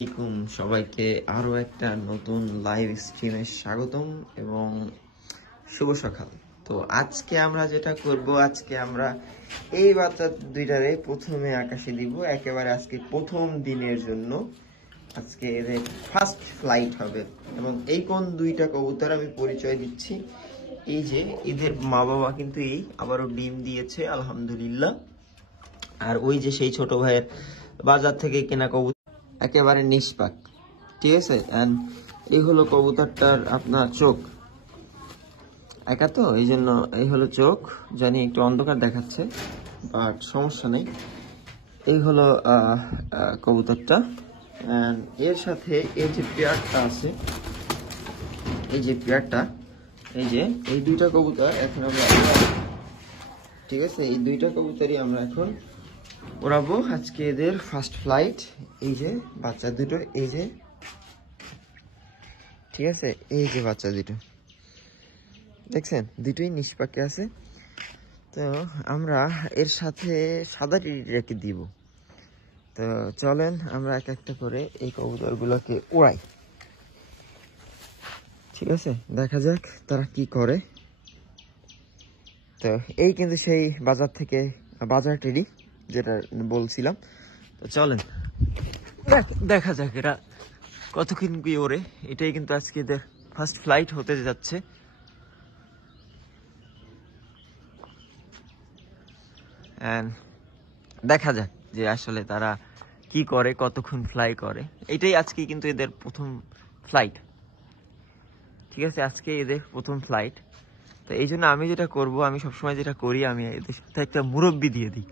আসসালামু সবাইকে আরো একটা নতুন লাইভ স্ট্রিমে স্বাগতম এবং শুভ সকাল। তো আজকে আমরা যেটা করব, আজকে আমরা এই বাচ্চা দুইটারে প্রথমে আকাশে দিব একেবারে আজকে প্রথম দিনের জন্য। আজকে এদের ফার্স্ট ফ্লাইট হবে এবং এই কোন দুইটা কবুতর আমি পরিচয় দিচ্ছি। এই যে এদের মা বাবা কিন্তু এই আবারও ডিম দিয়েছে আলহামদুলিল্লাহ। আর ওই যে সেই ছোট ভাইয়ের বাজার থেকে কেনা কবুতর একেবারে নিষ্পাক, ঠিক আছে। এন্ড এই হলো কবুতরটার আপনার চোখ একা, তো এই জন্য এই হলো চোখ। জানি একটু অন্ধকার দেখাচ্ছে, বাট সমস্যা নেই। এই হলো কবুতরটা। এন্ড এর সাথে এই যে পেয়ারটা আছে, এই যে পেয়ারটা, এই যে এই দুইটা কবুতর এখন আমরা, ঠিক আছে, এই দুইটা কবুতরই আমরা এখন ওড়াবো আজকে এদের ফার্স্ট ফ্লাইট। এই যে বাচ্চা দুটো, এই যে, ঠিক আছে, এই যে বাচ্চা দুটো দেখছেন, দুটোই নিষ্পাকে আছে। তো আমরা এর সাথে সাদা টিটিটাকে দিব। তো চলেন আমরা এক একটা করে এই কবুতরগুলোকে ওড়াই, ঠিক আছে, দেখা যাক তারা কি করে। তো এই কিন্তু সেই বাজার থেকে বাজার টেডি যেটা বলছিলাম। তো চলেন দেখা যাক এরা কতক্ষণ কি ওরে। এটাই কিন্তু আজকে এদের ফার্স্ট ফ্লাইট হতে যাচ্ছে। দেখা যাক যে আসলে তারা কি করে, কতক্ষণ ফ্লাই করে। এটাই আজকে কিন্তু এদের প্রথম ফ্লাইট, ঠিক আছে, আজকে এদের প্রথম ফ্লাইট। তো এই জন্য আমি যেটা করব, আমি সবসময় যেটা করি, আমি এদের সাথে একটা মুরব্বি দিয়ে দিই।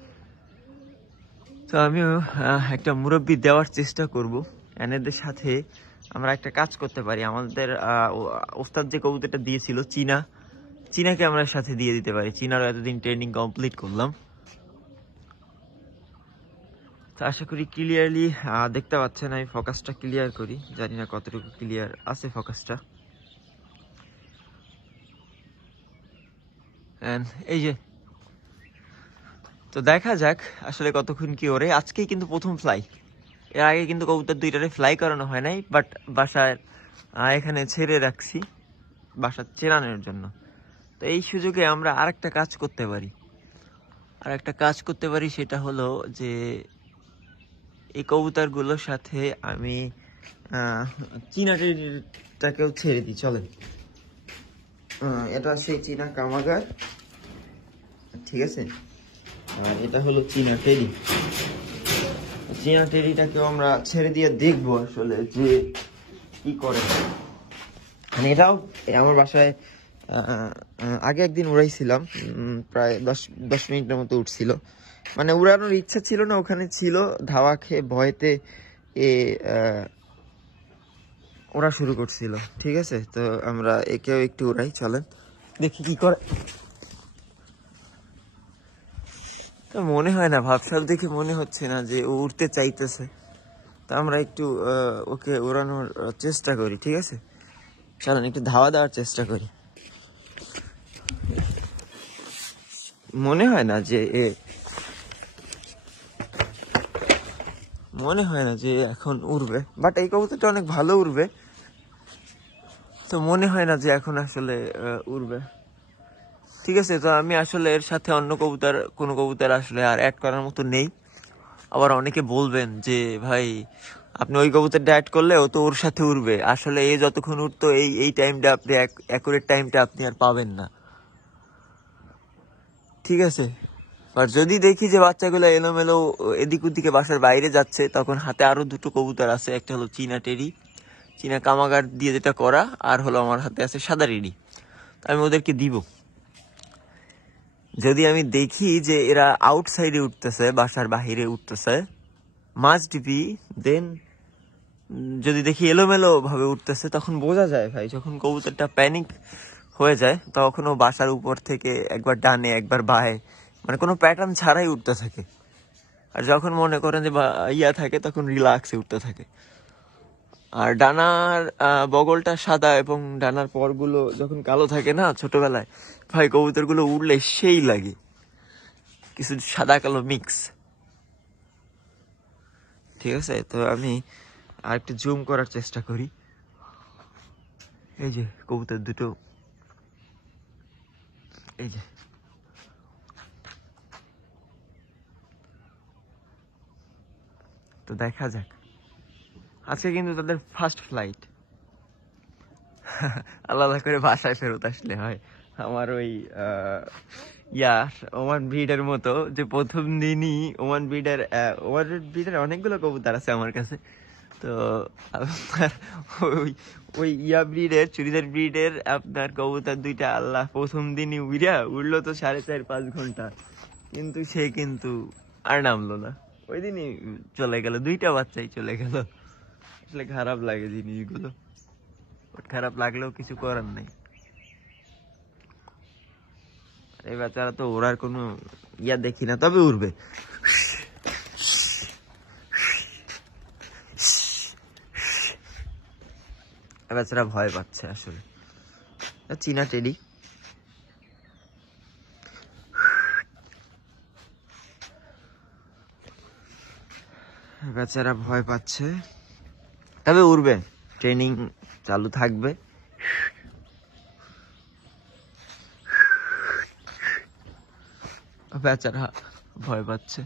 তো আমিও একটা মুরব্বি দেওয়ার চেষ্টা করব। এদের সাথে আমরা একটা কাজ করতে পারি, আমাদের ওস্তাদ যে কবুতরটা দিয়েছিল চীনাকে আমরা সাথে দিয়ে দিতে পারি। চীনারও এতদিন ট্রেনিং কমপ্লিট করলাম। তো আশা করি ক্লিয়ারলি দেখতে পাচ্ছেন। আমি ফোকাসটা ক্লিয়ার করি, জানি না কতটুকু ক্লিয়ার আছে ফোকাসটা। এই যে, তো দেখা যাক আসলে কতক্ষণ কি ওরে। আজকেই কিন্তু প্রথম ফ্লাই, এর আগে কিন্তু কবুতর দুইটারে ফ্লাই করানো হয় নাই, বাট বাসায় এখানে ছেড়ে রাখছি বাসা চেনানোর জন্য। তো এই সুযোগে আমরা আরেকটা কাজ করতে পারি, সেটা হলো যে এই কবুতরগুলোর সাথে আমি চীনা টেডিটাকেও ছেড়ে দিই। চলেন, এটা সেই চীনা কামাগার, ঠিক আছে, আর এটা হলো চীনা টেডি। চীনা টেডিটাকেও আমরা ছেড়ে দিয়ে দেখবো আসলে যে কি করে। মানে এটাও আমার বাসায় আগে একদিন উড়াইছিলাম, প্রায় 10 মিনিটের মতো উঠছিল। মানে উড়ানোর ইচ্ছা ছিল না, ওখানে ছিল, ধাওয়া খেয়ে ভয়েতে ওরা শুরু করছিল, ঠিক আছে। তো আমরা একেও একটু উড়াই, চলেন দেখি কি করে। তো মনে হয় না, ভাবসাব দেখে মনে হচ্ছে না যে ও উড়তে চাইতেছে। তা আমরা একটু ওকে উড়ানোর চেষ্টা করি, ঠিক আছে, চলেন একটু ধাওয়া দেওয়ার চেষ্টা করি। মনে হয় না যে এখন উড়বে, বাট এই কবুতরটা অনেক ভালো উড়বে। তো মনে হয় না যে এখন আসলে উড়বে, ঠিক আছে। তো আমি আসলে এর সাথে অন্য কোনো কবুতর আসলে আর অ্যাড করার মতো নেই। আবার অনেকে বলবেন যে ভাই আপনি ওই কবুতরটা অ্যাড করলে ও তো ওর সাথে উড়বে। আসলে এই যতক্ষণ উঠতো এই টাইমটা আপনি অ্যাকুরেট টাইমটা আপনি আর পাবেন না, ঠিক আছে। আর যদি দেখি যে বাচ্চাগুলো এলোমেলো এদিক ওদিকে বাসার বাইরে যাচ্ছে, তখন হাতে আরো দুটো কবুতর আছে, একটা হলো চীনা টেডি, চীনা কামাগার দিয়ে যেটা করা, আর হলো আমার হাতে আছে সাদা রেডি। আমি ওদেরকে দিব। যদি আমি দেখি যে এরা আউটসাইডে উঠতেছে, বাসার বাহিরে উঠতেছে, মাস্ট বি দেন। যদি দেখি এলোমেলো ভাবে উঠতেছে, তখন বোঝা যায় ভাই, যখন কবুতরটা প্যানিক হয়ে যায় তখন ও বাসার উপর থেকে একবার ডানে একবার বায়ে, মানে কোনো প্যাটার্ন ছাড়াই উঠতে থাকে। আর যখন মনে করেন যে থাকে, তখন রিল্যাক্সে উঠতে থাকে। আর ডানার বগলটা সাদা এবং ডানার পরগুলো যখন কালো থাকে না ছোটবেলায়, ভাই কবুতরগুলো উড়লে সেই লাগে, কিছু সাদা কালো মিক্স, ঠিক আছে। তো আমি আর একটু জুম করার চেষ্টা করি। এই যে কবুতর দুটো, এই যে তো দেখা যাক। আজকে কিন্তু তাদের ফার্স্ট ফ্লাইট। আলাদা করে বাসায় ফেরত আসলে হয়। আমার ওই ওমান ব্রিডের মতো, যে প্রথম দিনই ওমান ব্রিডের অনেকগুলো কবুতর আছে আমার কাছে। তো আপনার ওই ব্রিডের, চুড়িদার ব্রিডের আপনার কবুতর দুইটা আল্লাহ প্রথম দিনই উড়লো তো 4.5-5 ঘন্টা, কিন্তু সে কিন্তু আর নামলো না। ওই দিনই চলে গেল, দুইটা বাচ্চাই চলে গেল। আসলে খারাপ লাগে জিনিসগুলো, খারাপ লাগলেও কিছু করার নেই। এই বাচ্চারা তো ওড়ার কোনো দেখি না, তবে উড়বে। বাচ্চারা ভয় পাচ্ছে আসলে। চীনা টেডি, বাচ্চারা ভয় পাচ্ছে, তবে উড়বে, ট্রেনিং চালু থাকবে। বেচারা ভয় পাচ্ছে,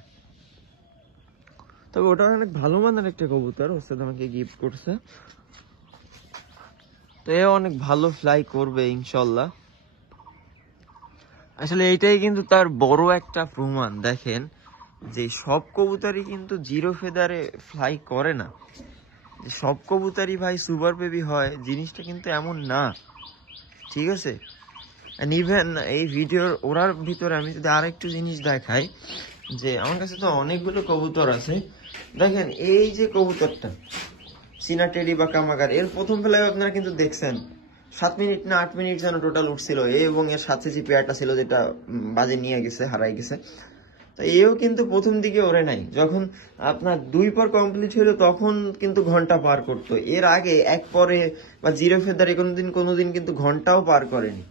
তবে ওটা অনেক ভালো মানের একটা কবুতর, ওস্তাদ আমাকে গিফট করছে। তো এ অনেক ভালো ফ্লাই করবে ইনশাল্লাহ। আসলে এইটাই কিন্তু তার বড় একটা প্রমাণ। দেখেন যে সব কবুতরই কিন্তু জিরো ফেদারে ফ্লাই করে না, সব কবুতরই ভাই সুপার বেবি হয়, জিনিসটা কিন্তু এমন না, ঠিক আছে। ইভেন এই ভিডিওর ওরার ভিতরে আমি যদি আরেকটু জিনিস দেখাই, যে আমার কাছে তো অনেকগুলো কবুতর আছে। দেখেন এই যে কবুতরটা চীনা টেডি বা কামাগার, এর প্রথম ফ্লাই আপনারা কিন্তু দেখছেন 7 মিনিট না 8 মিনিট যেন টোটাল উঠছিল, এবং এর সাথে যে পেয়ারটা ছিল যেটা বাজে নিয়ে গেছে, হারাই গেছে। তো এও কিন্তু প্রথম দিকে ওরে নাই, যখন আপনার 2 পর কমপ্লিট হলো তখন কিন্তু ঘন্টা পার করতো। এর আগে 1 পরে বা জিরো ফেদারে কোনোদিন কিন্তু ঘন্টাও পার করেনি,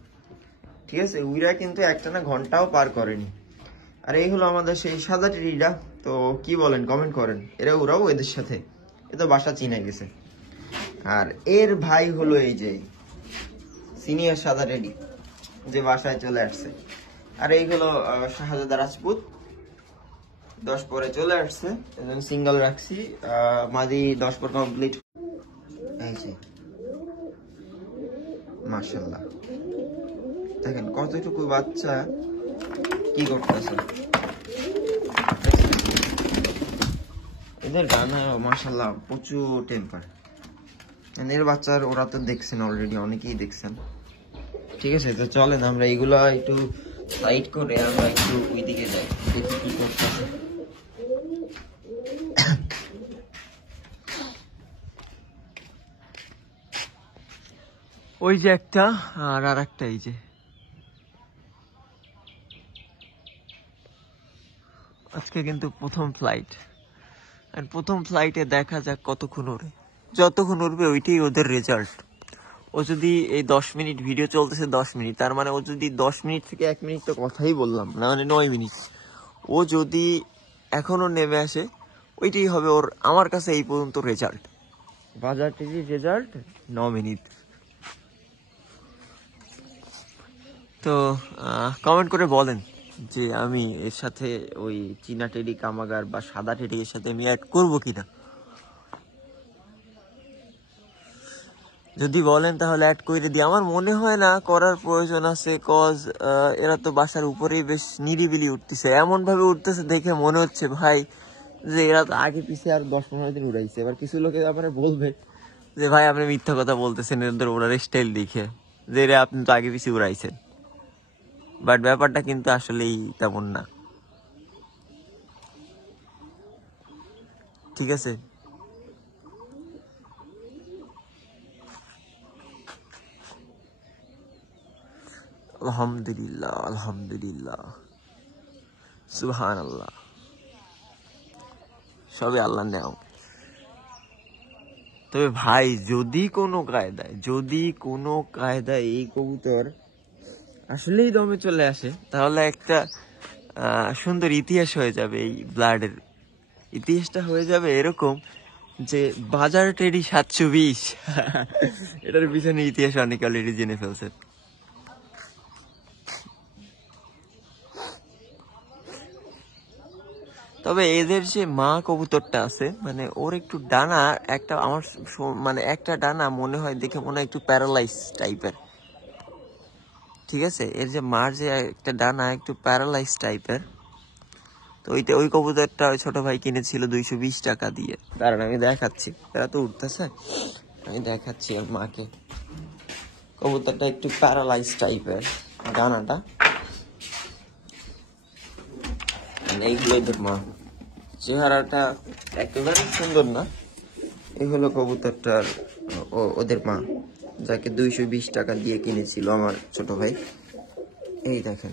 ঠিক আছে। উইরা কিন্তু একটানা ঘন্টাও পার করেনি। আর এই হলো আমাদের সেই সাদা টেডিটা। তো কি বলেন, কমেন্ট করেন। এরা ওরাও এদের সাথে, এ তো বাসা চিনে গেছে। আর এর ভাই হলো এই যে সিনিয়র সাদা টেডি, যে বাসায় চলে আসছে। আর এই হলো শাহজাদা রাজপুত, 10 পরে চলে আসছে, সিঙ্গেল রাখছি। মাদি 10 পর কমপ্লিট। এই যে মাশাআল্লাহ, দেখেন কতটুকু বাচ্চা কি করতেছে। এদের গানা মাশাআল্লাহ প্রচুর টেম্পার। এর বাচ্চার ওরা তো দেখছেন অলরেডি, অনেকেই দেখছেন, ঠিক আছে। তো চলেন আমরা এইগুলা একটু সাইড করে আমরা একটু ওইদিকে যাই, দেখি কি করতেছে। ওই যে একটা, আর একটা এই যে আজকে কিন্তু প্রথম ফ্লাইট। আর প্রথম ফ্লাইটে দেখা যাক কতক্ষণ ওড়ে, যতক্ষণ উড়বে ওইটাই ওদের রেজাল্ট। ও যদি এই 10 মিনিট ভিডিও চলতেছে 10 মিনিট, তার মানে ও যদি 10 মিনিট থেকে 1 মিনিট তো কথাই বললাম না, মানে 9 মিনিট, ও যদি এখনো নেমে আসে ওইটাই হবে ওর আমার কাছে এই পর্যন্ত রেজাল্ট। বাজার টিভির রেজাল্ট 9 মিনিট। তো কমেন্ট করে বলেন যে আমি এর সাথে ওই চীনা টেডি কামাগার বা সাদা টেডি এর সাথে আমি অ্যাড করবো কিনা। যদি বলেন তাহলে অ্যাড করে দিই। আমার মনে হয় না করার প্রয়োজন আছে, কজ এরা তো বাসার উপরেই বেশ নিরিবিলি উঠতেছে, এমন ভাবে উঠতেছে দেখে মনে হচ্ছে ভাই যে এরা তো আগে পিছিয়ে আর 10-15 দিন উড়াইছে। এবার কিছু লোকে আপনারা বলবে যে ভাই আপনি মিথ্যা কথা বলতেছেন এদের ওড়ার স্টাইল দেখে, যে এরা আপনি তো আগে পিছিয়ে উড়াইছেন, বাট ব্যাপারটা কিন্তু আসলেই তেমন না, ঠিক আছে। আলহামদুলিল্লাহ, আলহামদুলিল্লাহ, সুবহানাল্লাহ, সবই আল্লাহ নেও। তবে ভাই যদি কোনো কায়দায় এই কবুতর আসলেই দমে চলে আসে, তাহলে একটা সুন্দর ইতিহাস হয়ে যাবে। এই ব্লাডের ইতিহাসটা হয়ে যাবে এরকম যে বাজার টেডি 720 এটার পিছনে ইতিহাস অনেক অলরেডি জেনে ফেলছে। তবে এদের যে মা কবুতরটা আছে মানে ওর একটু ডানা একটা আমার মানে একটা ডানা মনে হয় দেখে মনে হয় একটু প্যারালাইজ টাইপের, ঠিক আছে। এর যে মার যে একটা ডানা একটু প্যারালাইজ টাইপের। তো ওই কবুতরটা ওই ছোট ভাই কিনেছিল 220 টাকা দিয়ে। কারণ আমি দেখাচ্ছি, তারা তো উঠতেছে, আমি দেখাচ্ছি ওর মাকে। কবুতরটা একটু প্যারালাইজ টাইপের ডানাটা, এইগুলো এদের মা। চেহারাটা একেবারে সুন্দর না। এই হলো কবুতরটার ওদের মা, যাকে 220 টাকা দিয়ে কিনেছিল আমার ছোট ভাই। এই দেখেন,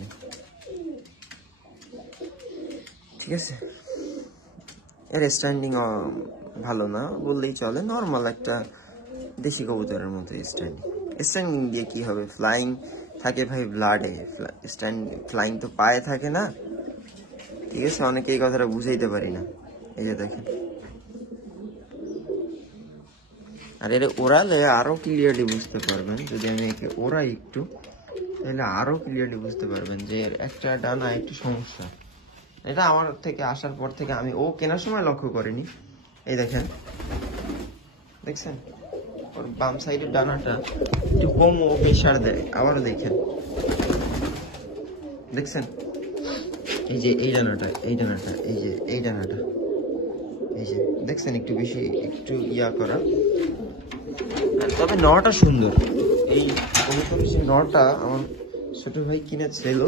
ঠিক আছে। এর স্ট্যান্ডিং ভালো না বললেই চলে, নর্মাল একটা দেশি কবুতরের মতো স্ট্যান্ডিং। স্ট্যান্ডিং দিয়ে কি হবে, ফ্লাইং থাকে ভাই ব্লাডে, ফ্লাইং তো পায়ে থাকে না, ঠিক আছে। অনেকে এই কথাটা বুঝাইতে পারি না। এই যে দেখেন, আর এর ওরালে আরো ক্লিয়ারলি বুঝতে পারবেন, যদি আমি একে ওরাই একটু, তাহলে আরো ক্লিয়ারলি বুঝতে পারবেন যে এর একটা ডানা একটু সমস্যা। এটা আমার থেকে আসার পর থেকে আমি ও কেনার সময় লক্ষ্য করিনি। এই দেখেন, দেখছেন ওর বাম সাইডের ডানাটা একটু কম, ও প্রেশার দেয়। আবারও দেখেন, দেখছেন এই যে এই ডানাটা, এই ডানাটা, এই যে এই ডানাটা, এই যে দেখছেন একটু বেশি একটু ইয়া করা। তবে নটা সুন্দর, এই কবুতরের যে নটা আমার ছোট ভাই কিনেছিল,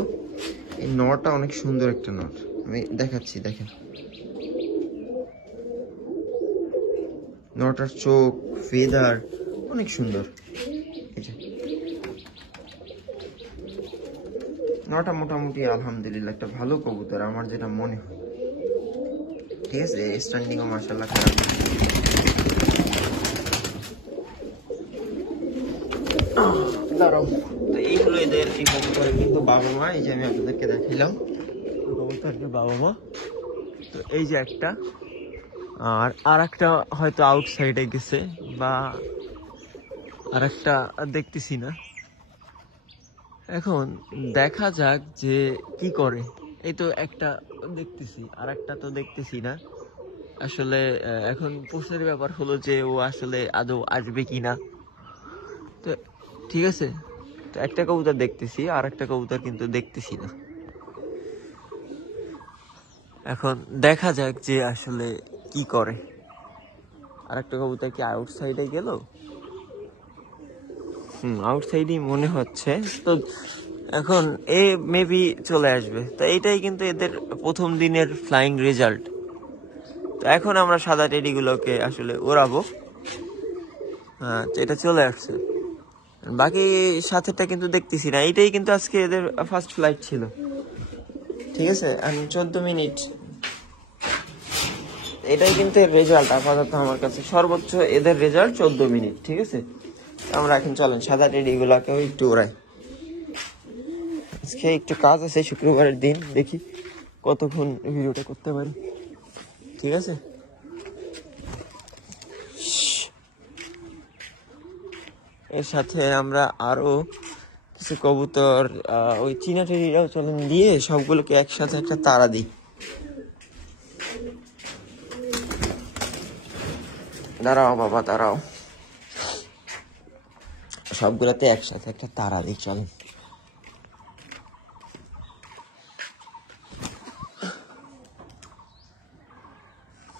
এই নটা অনেক সুন্দর একটা নট। আমি দেখাচ্ছি, দেখেন নটার চোখ, ফেদার অনেক সুন্দর। এই যে নটা মোটামুটি আলহামদুলিল্লাহ একটা ভালো কবুতর আমার যেটা মনে হয়, ঠিক আছে। স্ট্যান্ডিংও মাশাআল্লাহ খারাপ। দাঁড়াও, তো এই হলো এদের এই কবুতরের কিন্তু বাবা মা। এই যে আমি আপনাদেরকে দেখাইলাম কবুতরের বাবা মা। তো এই যে একটা, আর একটা হয়তো আউটসাইডে গেছে, বা আর একটা দেখতেছি না। এখন দেখা যাক যে কি করে। এই তো একটা দেখতেছি, আর একটা তো দেখতেছি না। আসলে এখন প্রশ্নের ব্যাপার হলো যে ও আসলে আদৌ আসবে কিনা। তো ঠিক আছে, তো একটা কবুতর দেখতেছি, আর একটা কবুতর কিন্তু দেখতেছি না। এখন দেখা যাক যে আসলে কি করে। আর একটা কবুতর কি আউটসাইডে গেল? আউটসাইডই মনে হচ্ছে। তো এখন এ মেবি চলে আসবে। তো এইটাই কিন্তু এদের প্রথম দিনের ফ্লাইং রেজাল্ট। তো এখন আমরা সাদা টেডিগুলোকে আসলে ওড়াবো। হ্যাঁ, এটা চলে আসছে। বাকি সাথেটা কিন্তু দেখতেছি না। এইটাই কিন্তু আজকে এদের ফার্স্ট ফ্লাইট ছিল, ঠিক আছে। আর 14 মিনিট, এটাই কিন্তু এর রেজাল্ট আপাতত আমার কাছে সর্বোচ্চ এদের রেজাল্ট 14 মিনিট, ঠিক আছে। আমরা এখন চলেন সাদা টেডিগুলোকেও একটু ওড়াই। আজকে একটু কাজ আছে, শুক্রবারের দিন, দেখি কতক্ষণ ভিডিওটা করতে পারি, ঠিক আছে। এর সাথে আমরা আরো কিছু কবুতর, ওই চীনা টেডিরাও চলেন দিয়ে সবগুলোকে একসাথে একটা তাড়া দিই। দাঁড়াও বাবা, দাঁড়াও, সবগুলোতে একসাথে একটা তাড়া দিই, চলেন।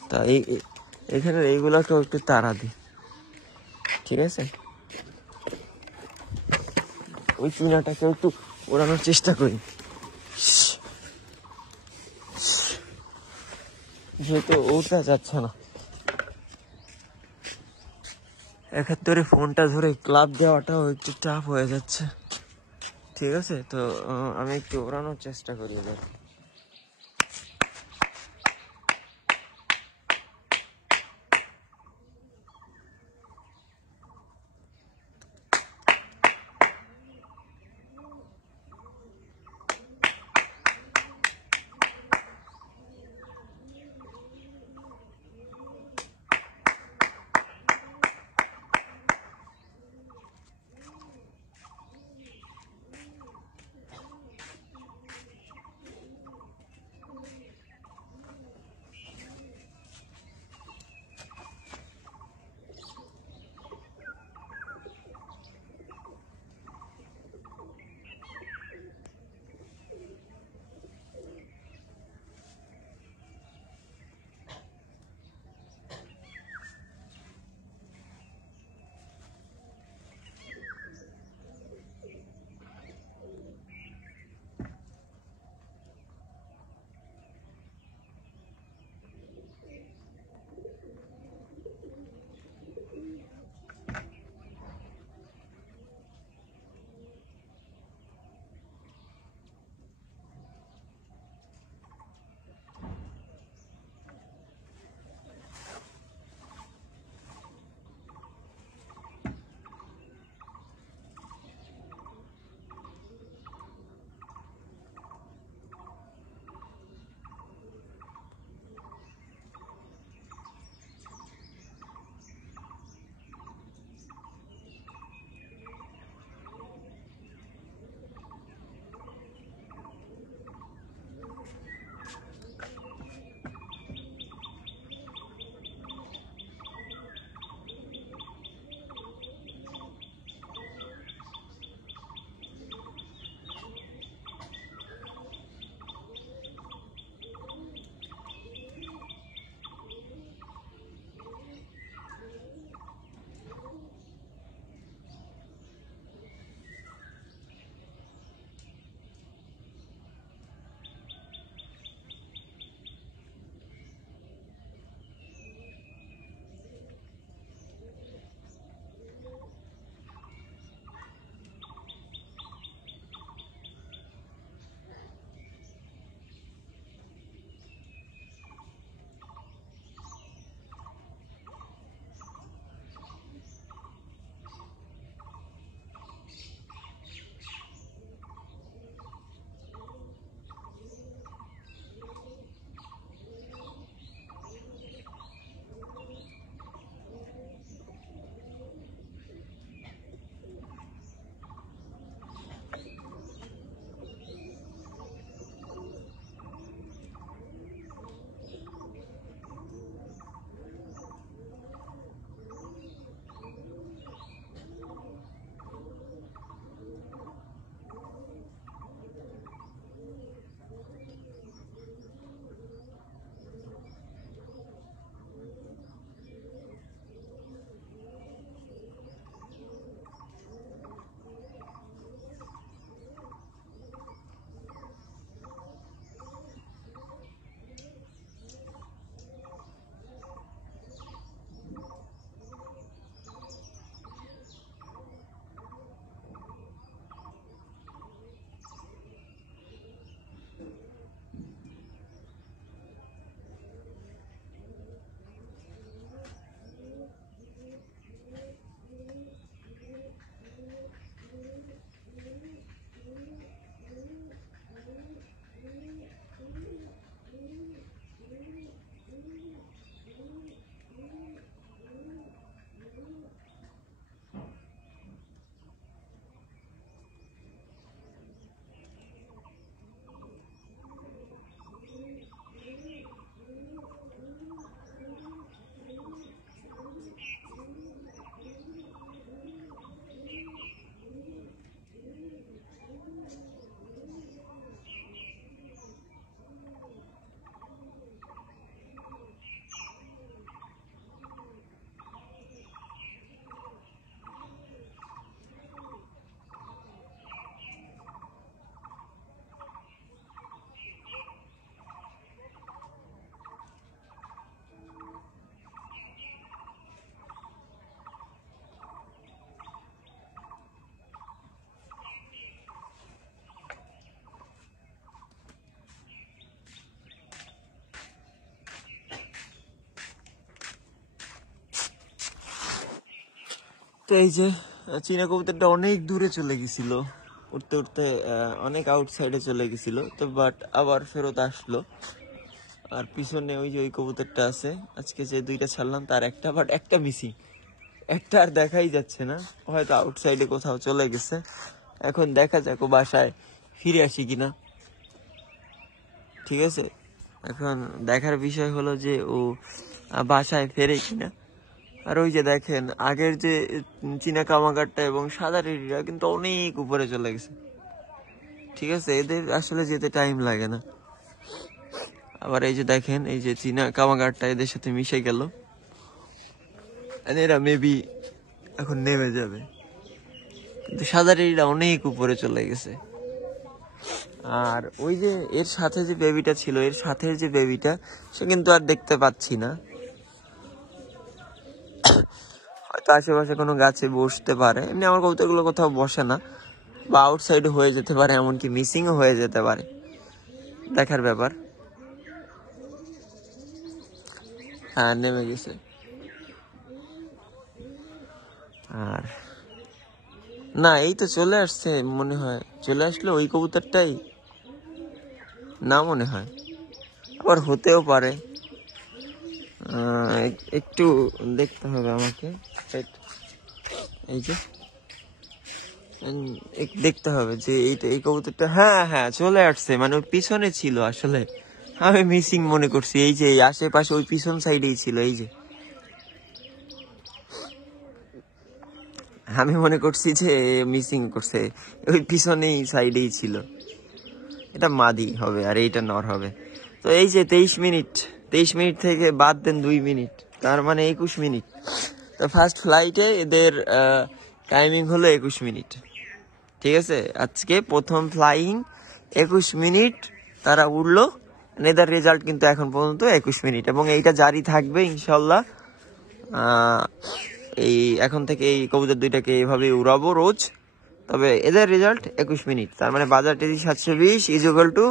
তা এখানে এইগুলাকেও একটু তাড়া দিই, ঠিক আছে। ওই চুনাটাকে একটু ওড়ানোর চেষ্টা করি, যেহেতু ওটা যাচ্ছে না। এক্ষেত্রে ফোনটা ধরে ক্লাব দেওয়াটাও একটু টাফ হয়ে যাচ্ছে, ঠিক আছে। তো আমি একটু ওড়ানোর চেষ্টা করি এবার। তো এই যে চীনা কবুতরটা অনেক দূরে চলে গেছিল, উঠতে উঠতে অনেক আউটসাইডে চলে গেছিল, তো বাট আবার ফেরত আসলো। আর পিছনে ওই যে ওই কবুতরটা আছে, আজকে যে দুইটা ছাড়লাম তার একটা, বাট একটা মিসিং, একটা আর দেখাই যাচ্ছে না, হয়তো আউটসাইডে কোথাও চলে গেছে। এখন দেখা যাক ও বাসায় ফিরে আসি কিনা। ঠিক আছে, এখন দেখার বিষয় হলো যে ও বাসায় ফেরে কিনা। আর ওই যে দেখেন আগের যে চীনা কামাগারটা এবং সাদা রেডিরা কিন্তু অনেক উপরে চলে গেছে। ঠিক আছে, এদের আসলে যেতে টাইম লাগে না। আবার এই যে দেখেন এই যে চীনা কামাগারটা এদের সাথে মিশে গেল, এরা মেবি এখন নেমে যাবে, কিন্তু সাদা রেডিরা অনেক উপরে চলে গেছে। আর ওই যে এর সাথে যে বেবিটা ছিল, এর সাথে যে বেবিটা, সে কিন্তু আর দেখতে পাচ্ছি না। হয়তো আশেপাশে কোনো গাছে বসতে পারে, এমনি আমার কবুতরগুলো কোথাও বসে না, বা আউটসাইড হয়ে যেতে পারে, এমনকি মিসিংও হয়ে যেতে পারে, দেখার ব্যাপার। হ্যাঁ, নেমে গেছে। আর না, এই তো চলে আসছে মনে হয়, চলে আসলো ওই কবুতরটাই না মনে হয়, আবার হতেও পারে, একটু দেখতে হবে আমাকে। এই যে দেখতে হবে যে এইটা এই কবুতরটা, হ্যাঁ হ্যাঁ চলে আসছে, মানে ওই পিছনে ছিল আসলে, আমি মিসিং মনে করছি। এই যে আশেপাশে ওই পিছন সাইডেই ছিল, এই যে আমি মনে করছি যে মিসিং করছে, ওই পিছনেই সাইডেই ছিল। এটা মাদি হবে আর এইটা নর হবে। তো এই যে 23 মিনিট থেকে বাদ দেন 2 মিনিট, তার মানে 21 মিনিট। তো ফার্স্ট ফ্লাইটে এদের টাইমিং হলো 21 মিনিট। ঠিক আছে, আজকে প্রথম ফ্লাইং 21 মিনিট তারা উড়লো। এদের রেজাল্ট কিন্তু এখন পর্যন্ত 21 মিনিট, এবং এইটা জারি থাকবে ইনশাল্লাহ। এই এখন থেকে এই কবুতর দুইটাকে এইভাবে উড়াবো রোজ। তবে এদের রেজাল্ট 21 মিনিট, তার মানে বাজার টেজি 720 ইকুয়াল টু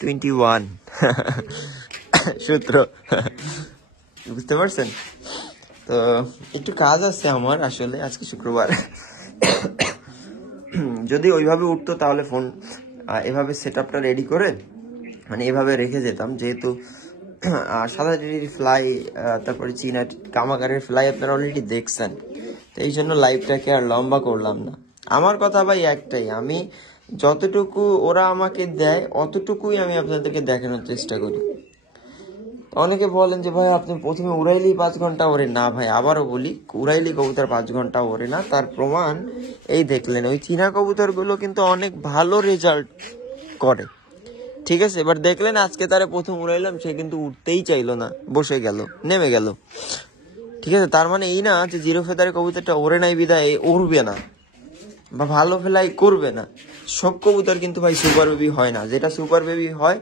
21 সূত্র। বুঝতে পারছেন? তো একটু কাজ আছে আমার আসলে, আজকে শুক্রবার। যদি ওইভাবে উঠতো তাহলে ফোন এভাবে সেট আপটা রেডি করে মানে এভাবে রেখে যেতাম, যেহেতু সাদা টিটির ফ্লাই, তারপরে চীনা কামাগারের ফ্লাই আপনারা অলরেডি দেখছেন, তো এই জন্য লাইভটাকে আর লম্বা করলাম না। আমার কথা ভাই একটাই, আমি যতটুকু ওরা আমাকে দেয় অতটুকুই আমি আপনাদেরকে দেখানোর চেষ্টা করি। অনেকে বলেন যে ভাই আপনি প্রথমে উড়াইলেই 5 ঘন্টা ওরে, না ভাই আবারও বলি, উড়াইলেই কবুতর 5 ঘন্টা ওরে না। তার প্রমাণ এই দেখলেন, ওই চীনা কবুতরগুলো কিন্তু অনেক ভালো রেজাল্ট করে। ঠিক আছে, এবার দেখলেন আজকে তারা প্রথম উড়াইলাম, সে কিন্তু উঠতেই চাইলো না, বসে গেল, নেমে গেল। ঠিক আছে, তার মানে এই না যে জিরো ফেদারের কবুতরটা ওরে নাই বিদায় উড়বে না বা ভালো ফেলাই করবে না। সব কবুতর কিন্তু ভাই সুপার বেবি হয় না, যেটা সুপার বেবি হয়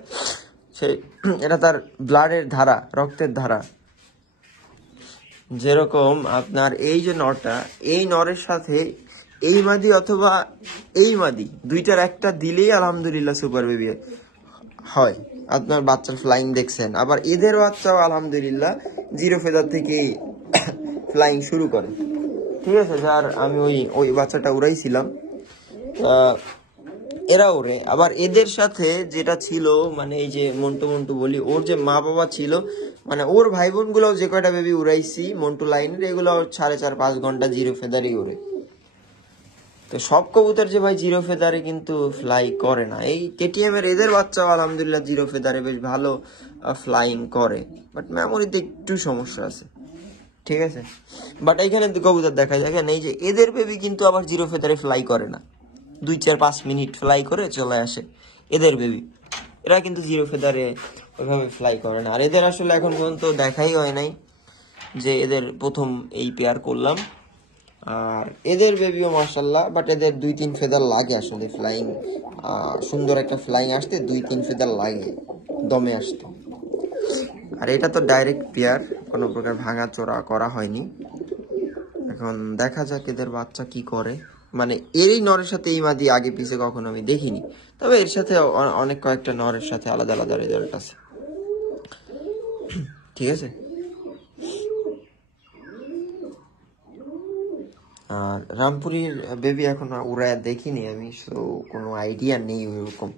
সে এটা তার ব্লাডের ধারা, রক্তের ধারা। যেরকম আপনার এই যে নরটা, এই নরের সাথে এই মাদি অথবা এই মাদি দুইটার একটা দিলেই আলহামদুলিল্লাহ সুপার বেবি হয়। আপনার বাচ্চার ফ্লাইং দেখছেন, আবার এদের বাচ্চাও আলহামদুলিল্লাহ জিরো ফেদার থেকেই ফ্লাইং শুরু করে। ঠিক আছে, যার আমি ওই বাচ্চাটা উড়াইছিলাম, এরা ওরে। আবার এদের সাথে যেটা ছিল, মানে এই যে মন্টু মন্টু বলি, ওর যে মা বাবা ছিল, মানে ওর ভাই বোন গুলো যে কয়টা বেবি উড়াইছি মন্টু লাইনের, এগুলো 4.5-5 ঘন্টা জিরো ফেদারই ওরে। তো সব কবুতর যে ভাই জিরো ফেদারে কিন্তু ফ্লাই করে না। এই কেটিএম এর এদের বাচ্চাও আলহামদুলিল্লাহ জিরো ফেদারে বেশ ভালো ফ্লাইং করে, বাট মেমোরিতে একটু সমস্যা আছে। ঠিক আছে, বাট এইখানে কবুতর দেখা যায় এই যে এদের বেবি কিন্তু আবার জিরো ফেদারে ফ্লাই করে না, 2-4-5 মিনিট ফ্লাই করে চলে আসে এদের বেবি। এরা কিন্তু জিরো ফেদারে ওইভাবে ফ্লাই করে না। আর এদের আসলে এখন পর্যন্ত দেখাই হয় নাই, যে এদের প্রথম এই পেয়ার করলাম। আর এদের বেবিও মাশাল্লাহ, বাট এদের 2-3 ফেদার লাগে আসলে ফ্লাইং, সুন্দর একটা ফ্লাইং আসতে 2-3 ফেদার লাগে দমে আসতে। আর এটা তো ডাইরেক্ট পেয়ার, কোনো প্রকার ভাঙা চোরা করা হয়নি। এখন দেখা যাক এদের বাচ্চা কি করে। মানে এরই নরের সাথে এই মাদি আগে পিছে কখনো আমি দেখিনি, তবে এর সাথে অনেক কয়েকটা নরের সাথে আলাদা আলাদা রেজাল্ট আছে। ঠিক আছে, আর রামপুরির বেবি এখন উড়ায় দেখিনি আমি, সো কোনো আইডিয়া নেই ওইরকম।